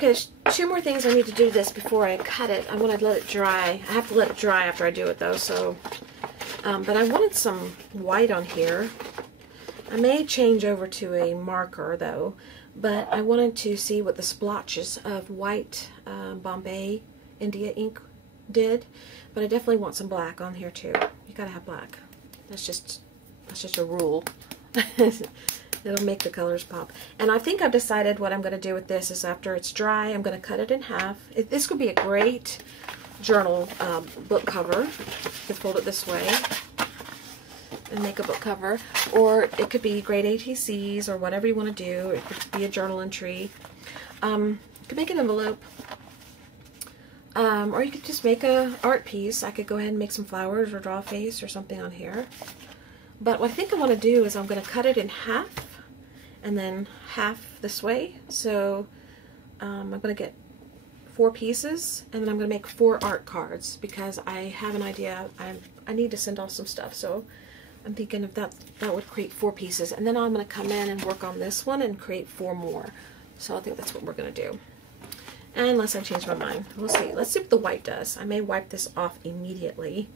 Okay, there's two more things I need to do this before I cut it. I want to let it dry. I have to let it dry after I do it though, so. But I wanted some white on here. I may change over to a marker though, but I wanted to see what the splotches of white Bombay India ink did. But I definitely want some black on here too. You gotta have black. That's just a rule. It'll make the colors pop. And I think I've decided what I'm going to do with this is after it's dry, I'm going to cut it in half. This could be a great journal book cover. You could fold it this way and make a book cover. Or it could be great ATCs or whatever you want to do. It could be a journal entry. You could make an envelope. Or you could just make a art piece. I could go ahead and make some flowers or draw a face or something on here. But what I think I want to do is I'm going to cut it in half and then half this way. So I'm going to get 4 pieces and then I'm going to make 4 art cards because I have an idea. I need to send off some stuff. So I'm thinking if that would create 4 pieces. And then I'm going to come in and work on this one and create 4 more. So I think that's what we're going to do. Unless I change my mind. We'll see. Let's see what the white does. I may wipe this off immediately.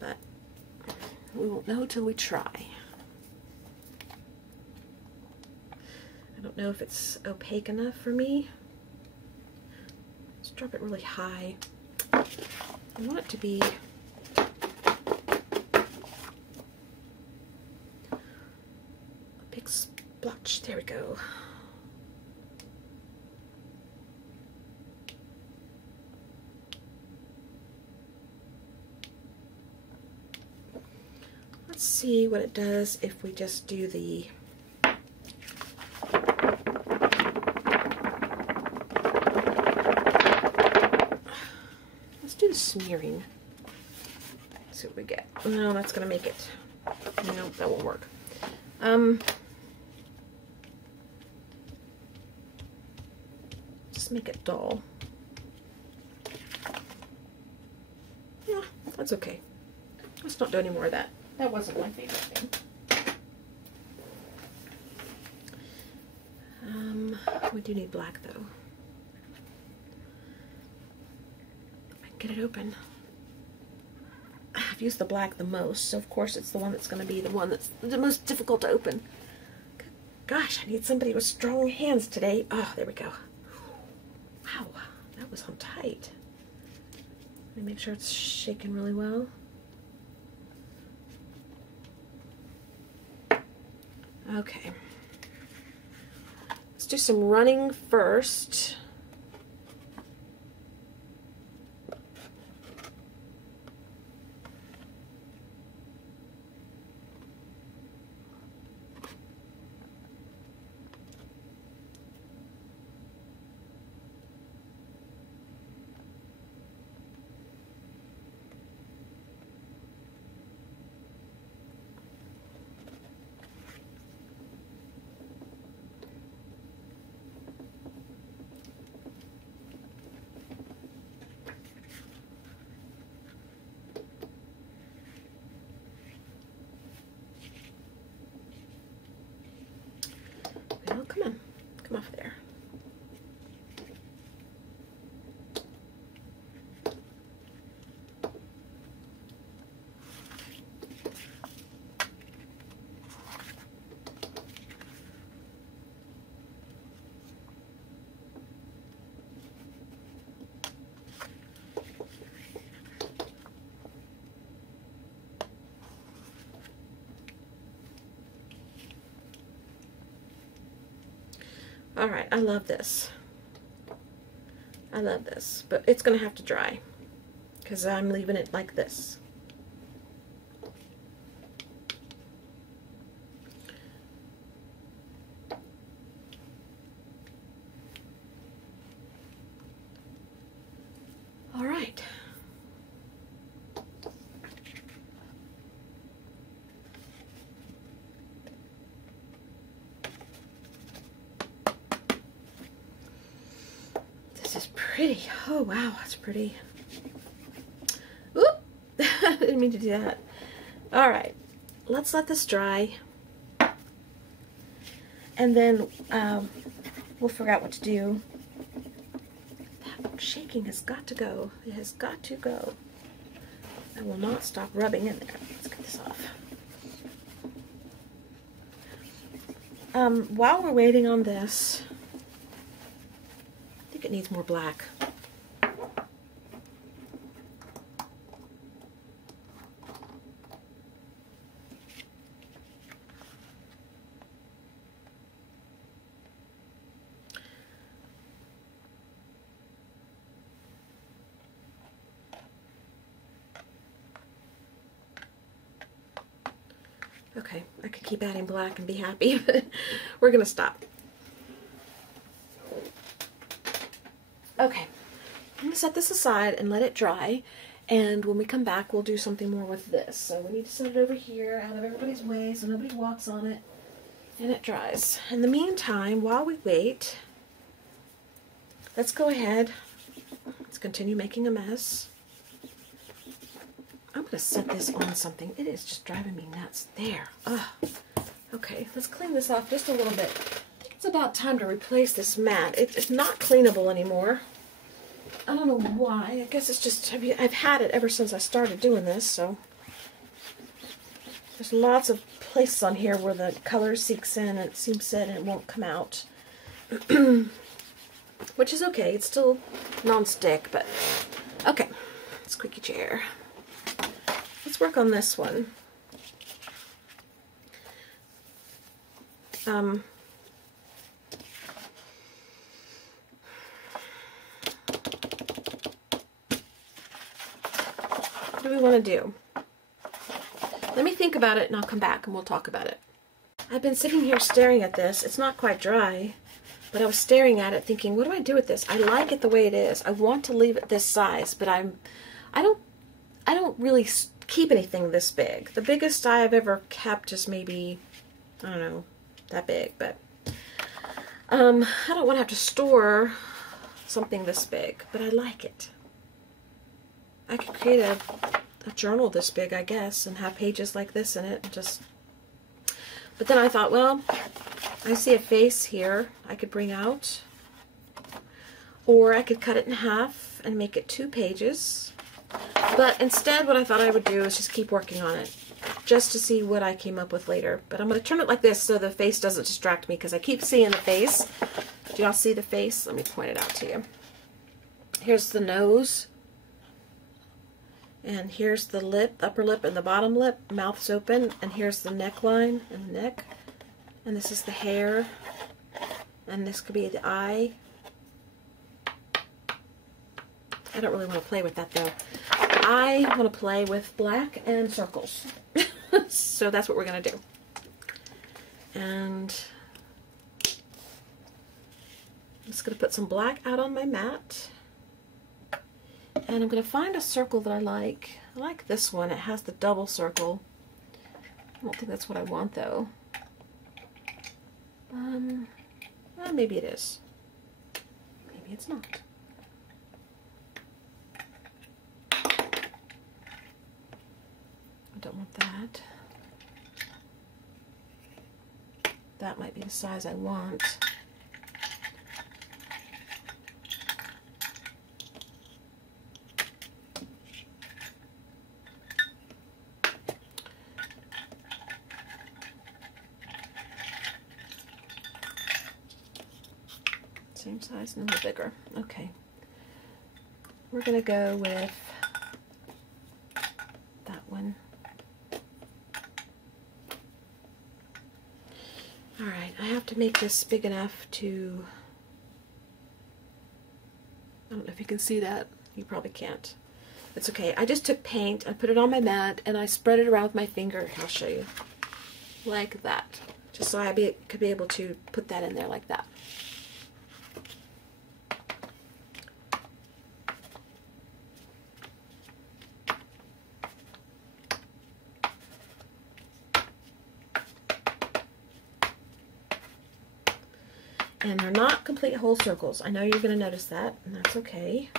But we won't know till we try. I don't know if it's opaque enough for me. Let's drop it really high. I want it to be a big splotch. There we go. Let's see what it does if we just do the smearing. Let's see what we get. No, that's gonna make it. No, that won't work. Just make it dull. Yeah, that's okay. Let's not do any more of that. That wasn't my favorite thing. We do need black though. Get it open. I've used the black the most, so of course it's the one that's going to be the one that's the most difficult to open. Gosh, I need somebody with strong hands today. Oh, there we go. Wow, that was on tight. Let me make sure it's shaking really well. Okay. Let's do some running first. Oh, come on. Come off there. All right, I love this. I love this, but it's going to have to dry because I'm leaving it like this. All right. Pretty. Oh wow, that's pretty. Oop! I didn't mean to do that. All right, let's let this dry, and then we'll figure out what to do. That shaking has got to go. It has got to go. I will not stop rubbing in there. Let's get this off. While we're waiting on this, I think it needs more black. Okay, I could keep adding black and be happy, but we're going to stop. Okay, I'm going to set this aside and let it dry, and when we come back, we'll do something more with this. So we need to set it over here, out of everybody's way, so nobody walks on it, and it dries. In the meantime, while we wait, let's go ahead. Let's continue making a mess. I'm going to set this on something. It is just driving me nuts. There. Ugh. Okay, let's clean this off just a little bit. I think it's about time to replace this mat. It's not cleanable anymore. I don't know why. I guess it's just, I've had it ever since I started doing this, so. There's lots of places on here where the color seeps in and it seeps in and it won't come out. Which is okay. It's still non-stick, but okay. Squeaky chair. Let's work on this one. What do we want to do? Let me think about it and I'll come back and we'll talk about it. I've been sitting here staring at this. It's not quite dry, but I was staring at it thinking, what do I do with this? I like it the way it is. I want to leave it this size, but I don't really keep anything this big. The biggest I've ever kept is maybe, I don't know, that big, but I don't want to have to store something this big, but I like it. I could create a journal this big, I guess, and have pages like this in it, and just, but then I thought, well, I see a face here I could bring out, or I could cut it in half and make it 2 pages. But instead, what I thought I would do is just keep working on it, just to see what I came up with later. But I'm going to turn it like this so the face doesn't distract me, because I keep seeing the face. Do y'all see the face? Let me point it out to you. Here's the nose. And here's the lip, upper lip and the bottom lip. Mouth's open. And here's the neckline and the neck. And this is the hair. And this could be the eye. I don't really want to play with that though. I want to play with black and circles. So that's what we're going to do. And I'm just going to put some black out on my mat. And I'm going to find a circle that I like. I like this one. It has the double circle. I don't think that's what I want though. Well, maybe it is. Maybe it's not. Don't want that. That might be the size I want. Same size, and a little bigger. Okay. We're going to go with that one. Alright, I have to make this big enough to, I don't know if you can see that. You probably can't. It's okay. I just took paint and put it on my mat and I spread it around with my finger. I'll show you. Like that. Just so I could be able to put that in there like that. And they're not complete whole circles. I know you're going to notice that, and that's okay.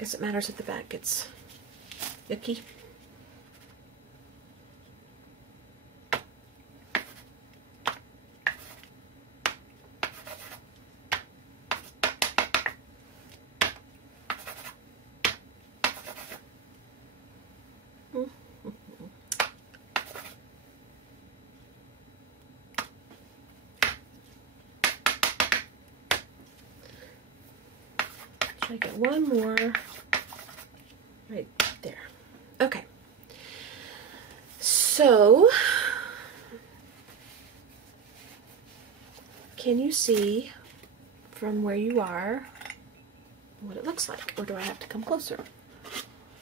guess it matters if the back gets yucky. Try to get one more right there. Okay. So, can you see from where you are what it looks like? Or do I have to come closer?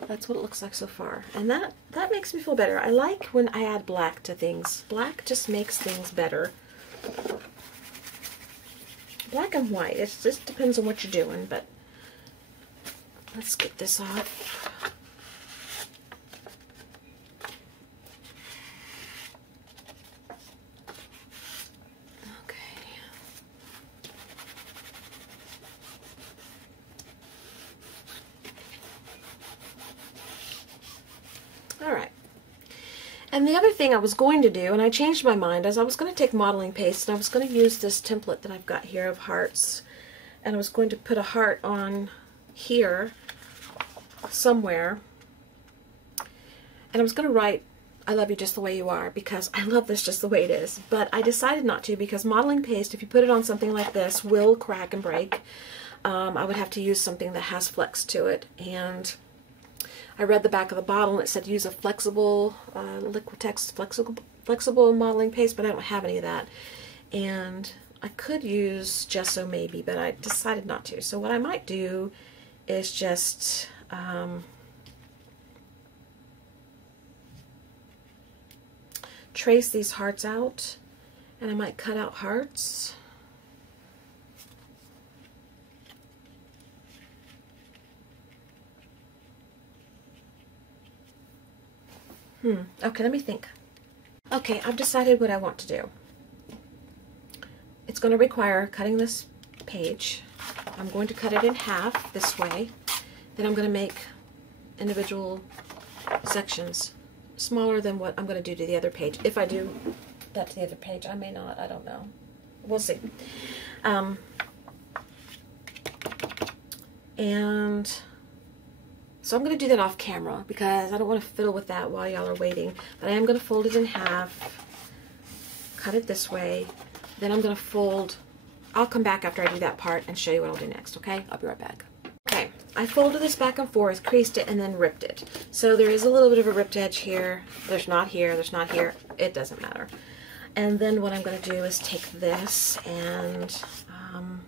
That's what it looks like so far. And that makes me feel better. I like when I add black to things. Black just makes things better. Black and white. It just depends on what you're doing, but let's get this off. Alright, and the other thing I was going to do, and I changed my mind, is I was going to take modeling paste and I was going to use this template that I've got here of hearts, and I was going to put a heart on here somewhere, and I was going to write I love you just the way you are, because I love this just the way it is, but I decided not to because modeling paste, if you put it on something like this, will crack and break. I would have to use something that has flex to it, and I read the back of the bottle and it said use a flexible, Liquitex flexible modeling paste, but I don't have any of that. And I could use gesso maybe, but I decided not to. So what I might do is just trace these hearts out, and I might cut out hearts. Okay, let me think. Okay, I've decided what I want to do. It's going to require cutting this page. I'm going to cut it in half this way. Then I'm going to make individual sections smaller than what I'm going to do to the other page. If I do that to the other page, I may not. I don't know. We'll see. And so I'm going to do that off camera because I don't want to fiddle with that while y'all are waiting. But I am going to fold it in half, cut it this way. Then I'm going to fold. I'll come back after I do that part and show you what I'll do next, okay? I'll be right back. Okay, I folded this back and forth, creased it, and then ripped it. So there is a little bit of a ripped edge here. There's not here. There's not here. It doesn't matter. And then what I'm going to do is take this and I'm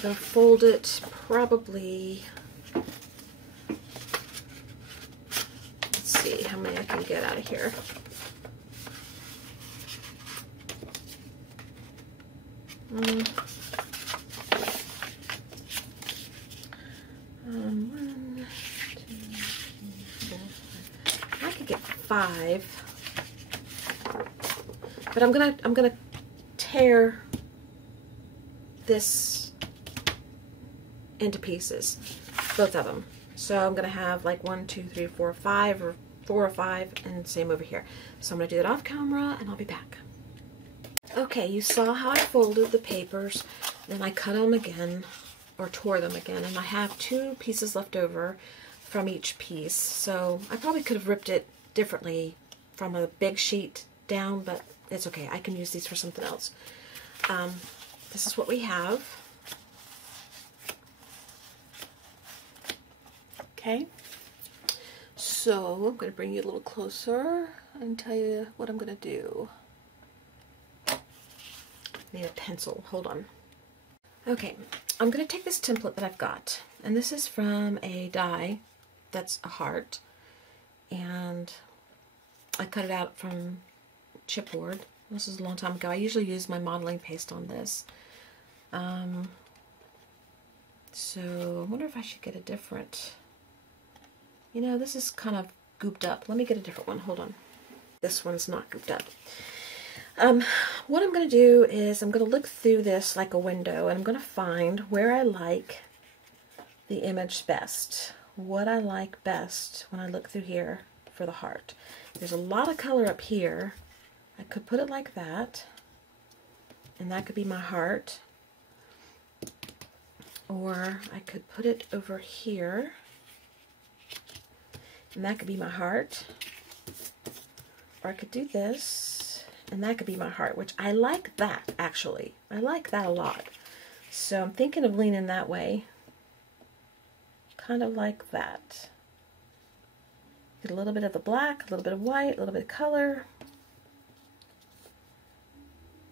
going to fold it probably... Let's see how many I can get out of here. One, two, three, 4, 5. I could get 5, but I'm gonna tear this into pieces, both of them. So I'm gonna have like 1, 2, 3, 4, 5, or 4 or 5, and same over here. So I'm gonna do that off camera, and I'll be back. Okay, you saw how I folded the papers, then I cut them again, or tore them again, and I have 2 pieces left over from each piece. So I probably could have ripped it differently from a big sheet down, but it's okay. I can use these for something else. This is what we have. Okay, so I'm going to bring you a little closer and tell you what I'm going to do. Need a pencil. Hold on. Okay, I'm going to take this template that I've got, and this is from a die that's a heart, and I cut it out from chipboard. This is a long time ago. I usually use my modeling paste on this. So I wonder if I should get a different... You know, this is kind of gooped up. Let me get a different one. Hold on. This one's not gooped up. What I'm going to do is I'm going to look through this like a window, and I'm going to find where I like the image best. What I like best when I look through here for the heart. There's a lot of color up here. I could put it like that, and that could be my heart. Or I could put it over here, and that could be my heart. Or I could do this, and that could be my heart, which I like that, actually. I like that a lot. So I'm thinking of leaning that way. Kind of like that. Get a little bit of the black, a little bit of white, a little bit of color.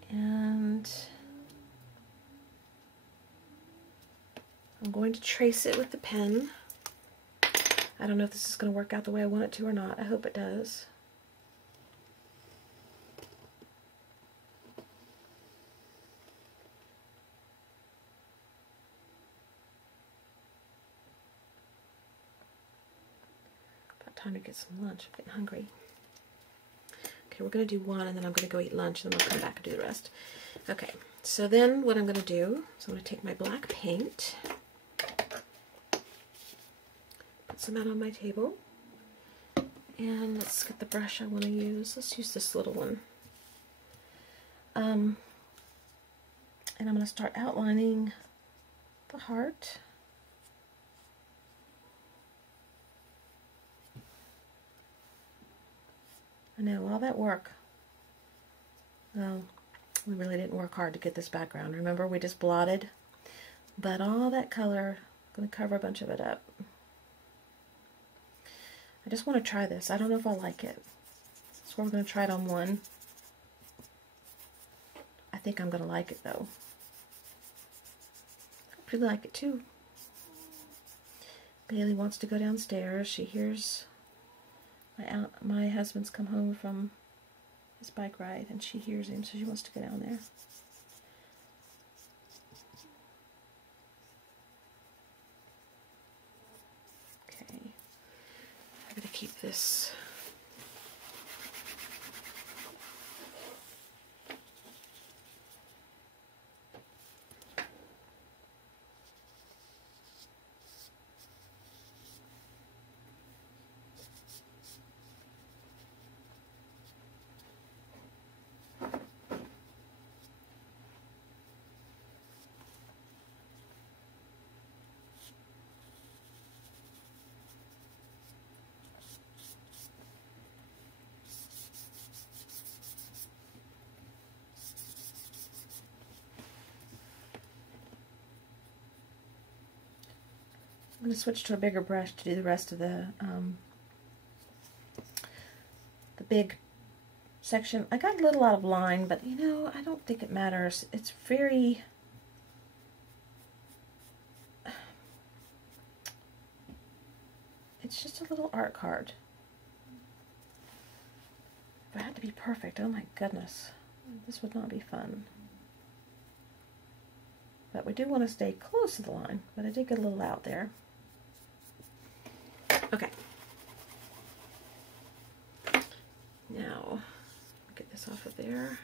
And I'm going to trace it with the pen. I don't know if this is going to work out the way I want it to or not. I hope it does. About time to get some lunch. I'm getting hungry. Okay, we're going to do one, and then I'm going to go eat lunch, and then I'll come back and do the rest. Okay, so then what I'm going to do is I'm going to take my black paint, put some out on my table, and let's get the brush I want to use. Let's use this little one. And I'm going to start outlining the heart. I know, all that work. Well, we really didn't work hard to get this background. Remember, we just blotted. But all that color, I'm going to cover a bunch of it up. I just want to try this. I don't know if I'll like it. So we're going to try it on one. I think I'm going to like it, though. I hope you like it, too. Bailey wants to go downstairs. She hears my husband's come home from his bike ride, and she hears him, so she wants to go down there. Okay, I'm going to keep this. I'm going to switch to a bigger brush to do the rest of the big section. I got a little out of line, but you know, I don't think it matters. It's very... It's just a little art card. If I had to be perfect, oh my goodness, this would not be fun. But we do want to stay close to the line, but I did get a little out there. Okay. Now, get this off of there.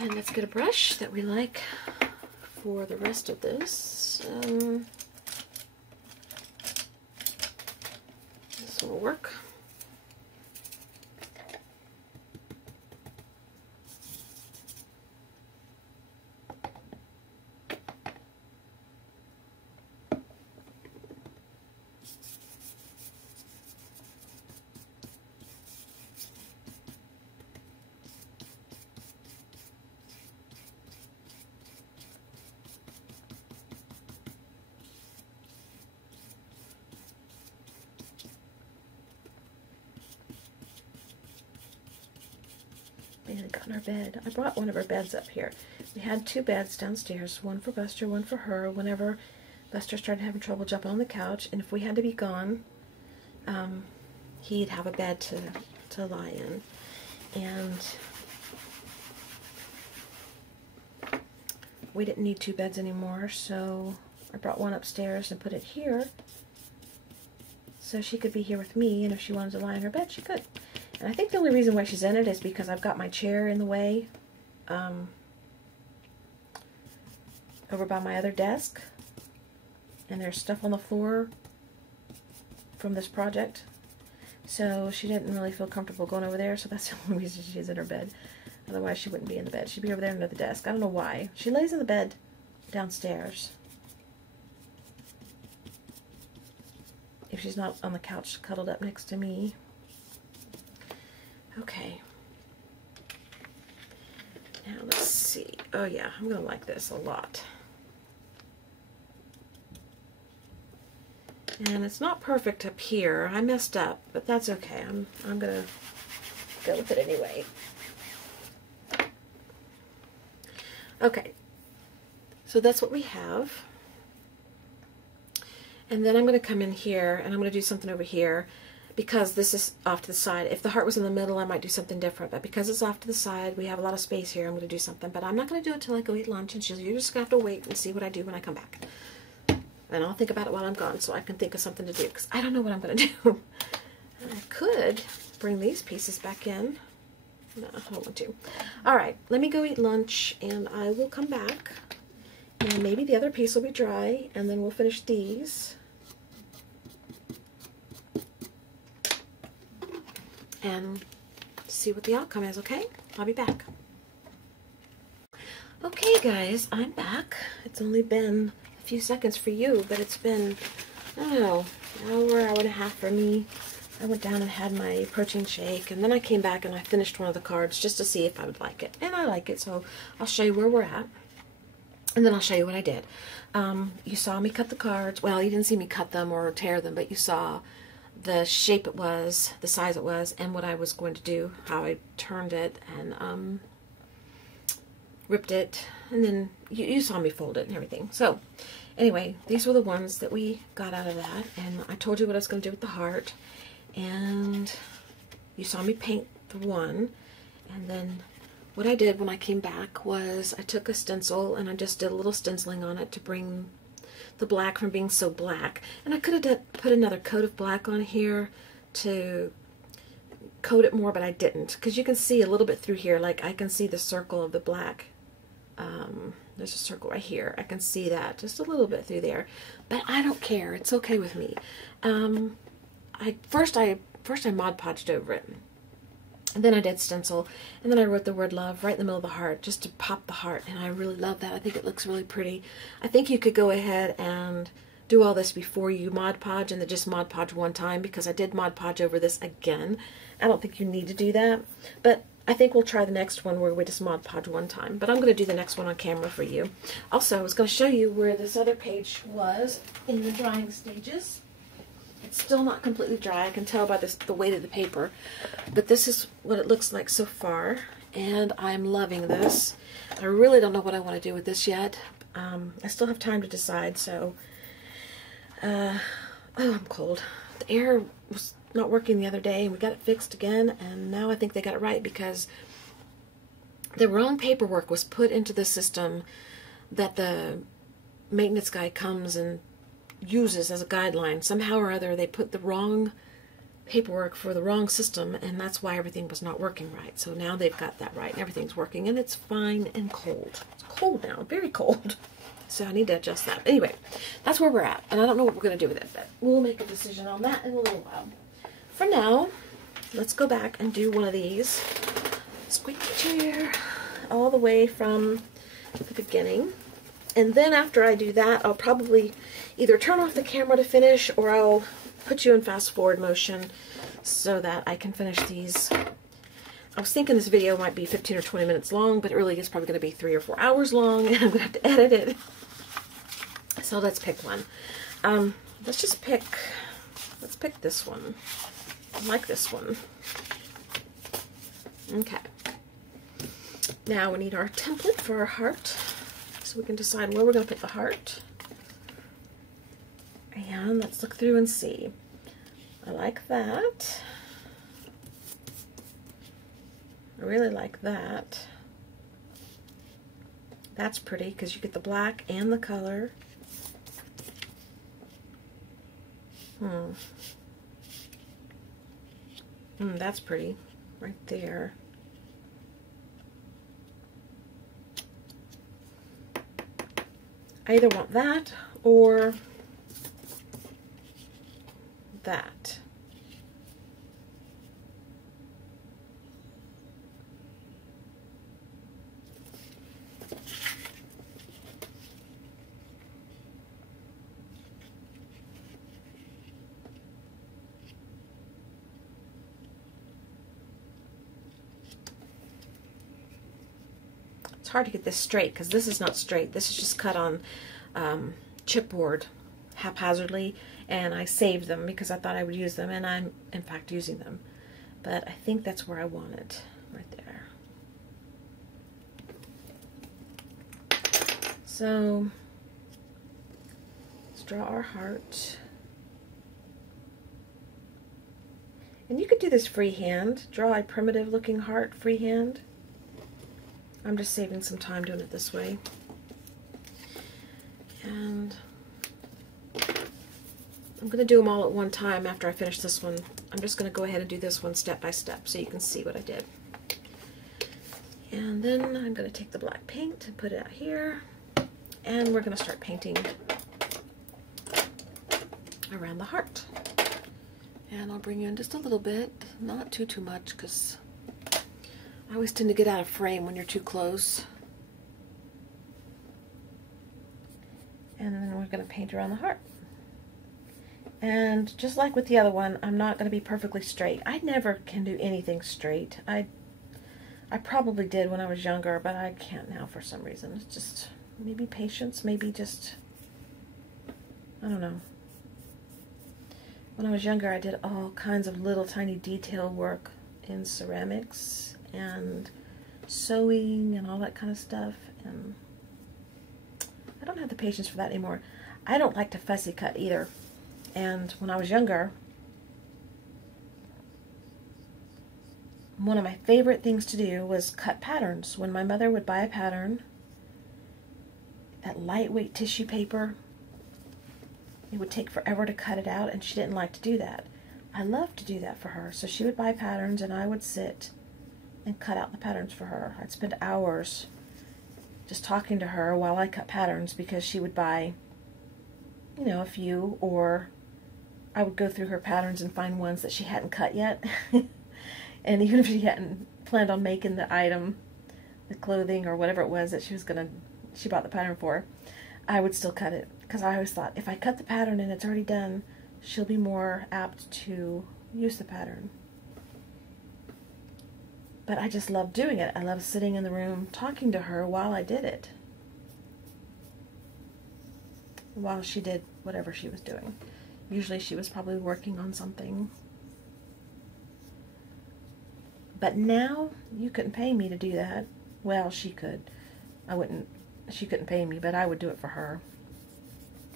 And let's get a brush that we like for the rest of this. This will work. And got in our bed. I brought one of our beds up here. We had two beds downstairs, one for Buster, one for her. Whenever Buster started having trouble jumping on the couch, and if we had to be gone, he'd have a bed to lie in. And we didn't need two beds anymore, so I brought one upstairs and put it here so she could be here with me, and if she wanted to lie in her bed, she could. And I think the only reason why she's in it is because I've got my chair in the way. over by my other desk, and there's stuff on the floor from this project. So she didn't really feel comfortable going over there, so that's the only reason she's in her bed. Otherwise, she wouldn't be in the bed. She'd be over there under the desk. I don't know why. She lays in the bed downstairs. If she's not on the couch cuddled up next to me. Okay. Now let's see. Oh yeah, I'm going to like this a lot. And it's not perfect up here. I messed up, but that's okay. I'm going to go with it anyway. Okay. So that's what we have. And then I'm going to come in here and I'm going to do something over here because this is off to the side. If the heart was in the middle, I might do something different, but because it's off to the side, we have a lot of space here. I'm going to do something, but I'm not going to do it till I go eat lunch, and you're just going to have to wait and see what I do when I come back. And I'll think about it while I'm gone so I can think of something to do, because I don't know what I'm going to do. I could bring these pieces back in. No, I don't want to. Alright, let me go eat lunch, and I will come back. And maybe the other piece will be dry, and then we'll finish these. And see what the outcome is, okay? I'll be back. Okay, guys, I'm back. It's only been a few seconds for you, but it's been, I don't know, an hour and a half for me. I went down and had my protein shake, and then I came back and I finished one of the cards just to see if I would like it. And I like it, so I'll show you where we're at. And then I'll show you what I did. You saw me cut the cards. Well, you didn't see me cut them or tear them, but you saw the shape it was, the size it was, and what I was going to do, how I turned it and ripped it, and then you saw me fold it and everything. So anyway, these were the ones that we got out of that, and I told you what I was going to do with the heart, and you saw me paint the one, and then what I did when I came back was I took a stencil and I just did a little stenciling on it to bring the black from being so black. And I could have put another coat of black on here to coat it more, but I didn't. Because you can see a little bit through here, like I can see the circle of the black. There's a circle right here. I can see that just a little bit through there. But I don't care. It's okay with me. First I Mod Podged over it. And then I did stencil, and then I wrote the word love right in the middle of the heart, just to pop the heart, and I really love that. I think it looks really pretty. I think you could go ahead and do all this before you Mod Podge, and then just Mod Podge one time, because I did Mod Podge over this again. I don't think you need to do that, but I think we'll try the next one where we just Mod Podge one time. But I'm going to do the next one on camera for you. Also, I was going to show you where this other page was in the drying stages. It's still not completely dry. I can tell by the weight of the paper. But this is what it looks like so far. And I'm loving this. I really don't know what I want to do with this yet. I still have time to decide, so... oh, I'm cold. The air was not working the other day, and we got it fixed again, and now I think they got it right because the wrong paperwork was put into the system that the maintenance guy comes and uses as a guideline. Somehow or other they put the wrong paperwork for the wrong system, and that's why everything was not working right. So now they've got that right and everything's working, and it's fine and cold. It's cold now, very cold. So I need to adjust that. Anyway, that's where we're at, and I don't know what we're going to do with it, but we'll make a decision on that in a little while. For now, let's go back and do one of these. Squeaky chair all the way from the beginning. And then after I do that, I'll probably either turn off the camera to finish, or I'll put you in fast forward motion so that I can finish these. I was thinking this video might be 15 or 20 minutes long, but it really is probably going to be 3 or 4 hours long, and I'm going to have to edit it. So let's pick one. Let's pick this one. I like this one. Okay. Now we need our template for our heart, so we can decide where we're going to put the heart. And let's look through and see. I like that. I really like that. That's pretty because you get the black and the color. That's pretty right there. I either want that or that. It's hard to get this straight because this is not straight. This is just cut on chipboard haphazardly, and I saved them because I thought I would use them, and I'm in fact using them. But I think that's where I want it, right there. So let's draw our heart. And you could do this freehand. Draw a primitive looking heart freehand. I'm just saving some time doing it this way. And I'm going to do them all at one time after I finish this one. I'm just going to go ahead and do this one step by step so you can see what I did. And then I'm going to take the black paint and put it out here. And we're going to start painting around the heart. And I'll bring you in just a little bit, not too much, because I always tend to get out of frame when you're too close. And then we're going to paint around the heart. And just like with the other one, I'm not going to be perfectly straight. I never can do anything straight. I probably did when I was younger, but I can't now for some reason. It's just maybe patience, maybe just, I don't know. When I was younger, I did all kinds of little tiny detail work in ceramics and sewing and all that kind of stuff, and I don't have the patience for that anymore. I don't like to fussy cut either, and when I was younger, one of my favorite things to do was cut patterns. When my mother would buy a pattern, that lightweight tissue paper, it would take forever to cut it out, and she didn't like to do that. I loved to do that for her, so she would buy patterns and I would sit and cut out the patterns for her. I'd spend hours just talking to her while I cut patterns because she would buy, you know, a few, or I would go through her patterns and find ones that she hadn't cut yet. And even if she hadn't planned on making the item, the clothing or whatever it was that she bought the pattern for, I would still cut it, because I always thought if I cut the pattern and it's already done, she'll be more apt to use the pattern. But I just loved doing it. I loved sitting in the room talking to her while I did it, while she did whatever she was doing. Usually she was probably working on something. But now you couldn't pay me to do that. Well, she could. She couldn't pay me, but I would do it for her.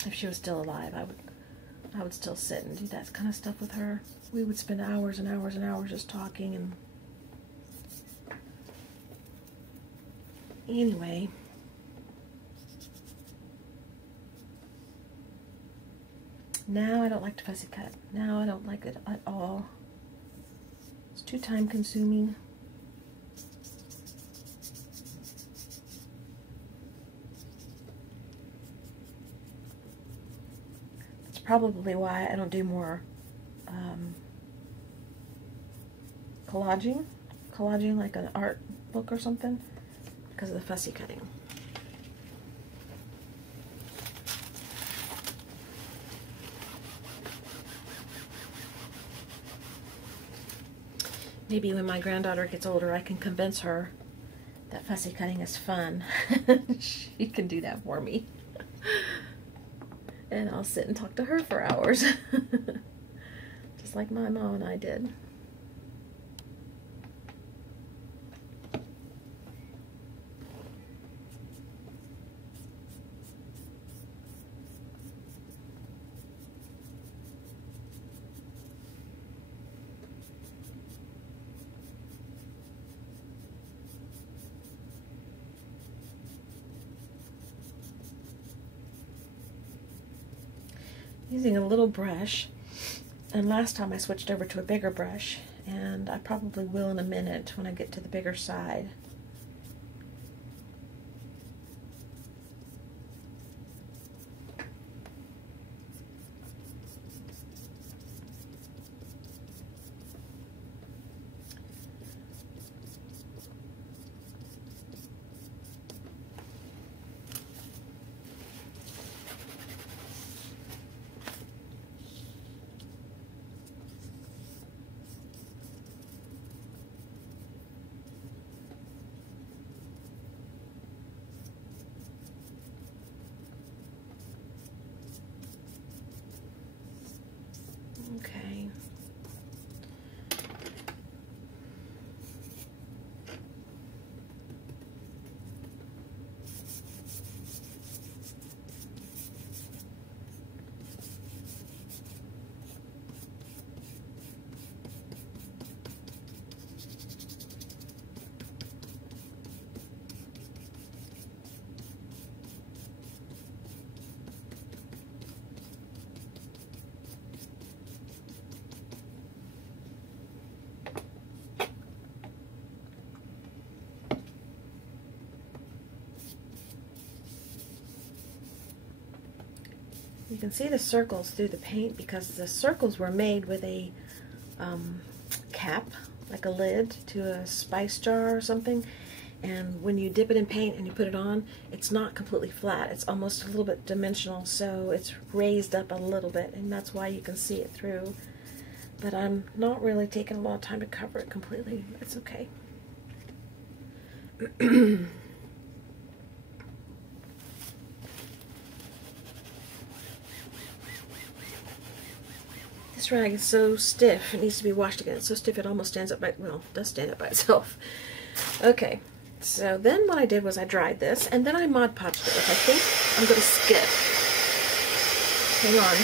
If she was still alive, I would still sit and do that kind of stuff with her. We would spend hours and hours and hours just talking. And anyway, now I don't like to fussy cut. Now I don't like it at all. It's too time consuming. That's probably why I don't do more collaging like an art book or something, because of the fussy cutting. Maybe when my granddaughter gets older, I can convince her that fussy cutting is fun. She can do that for me. And I'll sit and talk to her for hours. Just like my mom and I did. Using a little brush, and last time I switched over to a bigger brush, and I probably will in a minute when I get to the bigger side. You can see the circles through the paint because the circles were made with a cap, like a lid to a spice jar or something. And when you dip it in paint and you put it on, it's not completely flat. It's almost a little bit dimensional, so it's raised up a little bit, and that's why you can see it through. But I'm not really taking a lot of time to cover it completely. It's okay. This rag is so stiff, it needs to be washed again. It's so stiff it almost stands up by, well, it does stand up by itself. Okay, so then what I did was I dried this, and then I Mod Podged it, which I think I'm going to skip. Hang on.